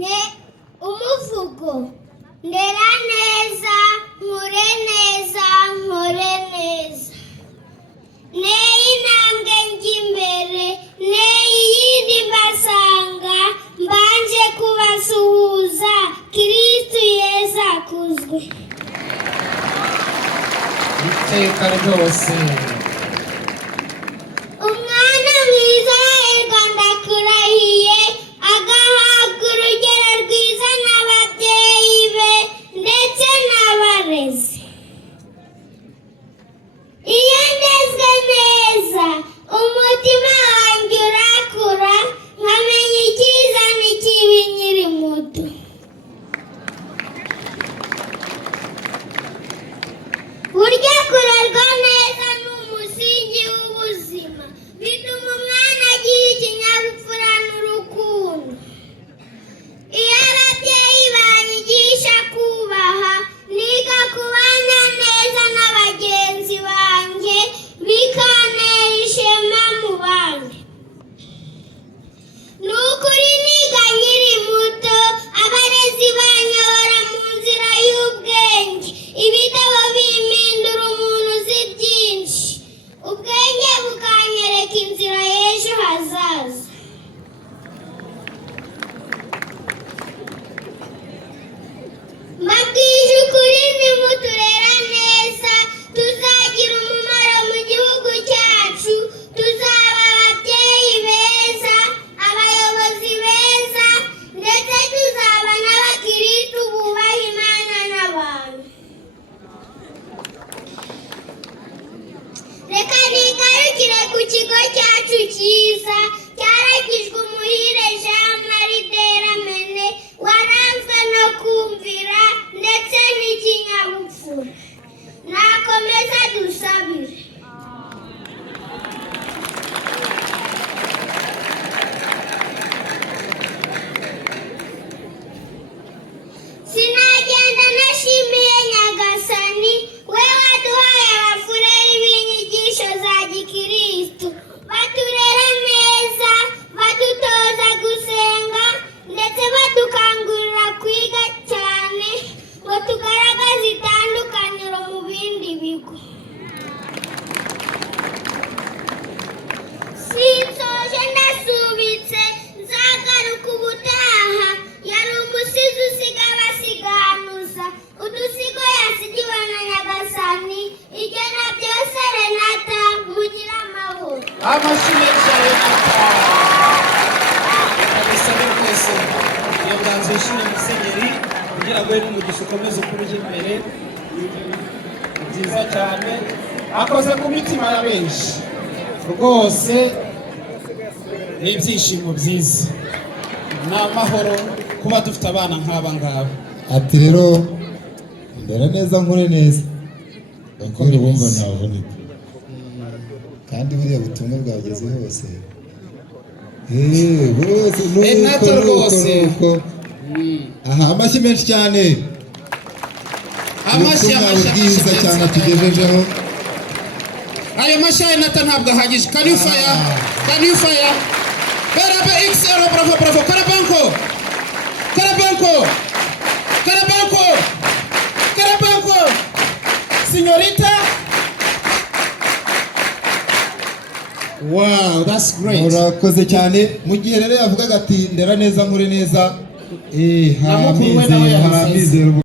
ne umuvugo ndera neza nkure neza nkore neza neye intambwe njya imbere neye iyindi mbasanga mbanje kubasuhuza Kristu Yesu akuzwe iteka ryose. umwana mwiza erwa ndakurahiye agahabwa urugero rwiza n'ababyeyi be ndetse n'abarezi. Iyo ndezwe neza umutima wanjye urakura nkamenya icyiza n'ikibi nkiri muto. Burya kurerwa neza ni umusingi w'ubuzima bituma umwana agira ikinyabupfura n'urukundo. Iyo ababyeyi banyigisha kubaha niga kubana neza na bagenzi banjye bikantera ishema mu bandi. Ni ukuri niga nkiri muto abarezi banyobora mu nzira y'ubwenge ibitabo bimpindura umuntu uzi byinshi ubwenge bukanyereka inzira y'ejo hazaza. Mbabwije ukuri nimuturera neza tuzagira umumaro mu gihugu cyacu, tuzaba ababyeyi beza abayobozi beza ndetse tuzaba n'abakristu bubaha Imana n'abantu. Reka nigarukire ku kigo cyacu cyiza cyaragijwe umuhire Jean Marie Deramene waranzwe no kumvira ndetse n'ikinyabupfura. Nakomeza dusabire. Sinagenda nashimiye Nyagasani we waduhaye abafureri b'inyigisho za gikristu baturera neza badutoza gusenga ndetse badukangurira kwiga cyane ngo tugaragaze itandukaniro mu bindi bigo. Sinsoje ndasubitse nzagaruka ubutaha. Yari umusizi usiga abasiganuza udusigo yasigiwe na Nyagasani igena byose Renata mugira amahoro. Amashyi menshi ya Renata. Abisabe twese iyo mwanzo ishuri Musenyeri kugira ngo n'umugisha ukomeze kurujya imbere. Byiza cyane akoze ku mitima ya benshi rwose n'ibyishimo byiza n'amahoro kuba dufite abana nk'aba ngaba. Ati rero ndera neza nkure neza bakuru bumva ntavunika kandi buriya butumwa bwageze hose bose Renata rwose. Aha amashyi menshi cyane Amashyi bwiza cyane tugejejeho. ayo mashyi ya Renata ntabwo ahagije. Can you fire? Can you fire? Berabe XL bravo bravo Karabanko Karabanko Karabanko Karabanko Signorita. Wow, that's great. Murakoze cyane mu gihe rero yavugaga ati ndera neza nkure neza Namukuru we nawe yabivuze. hamizero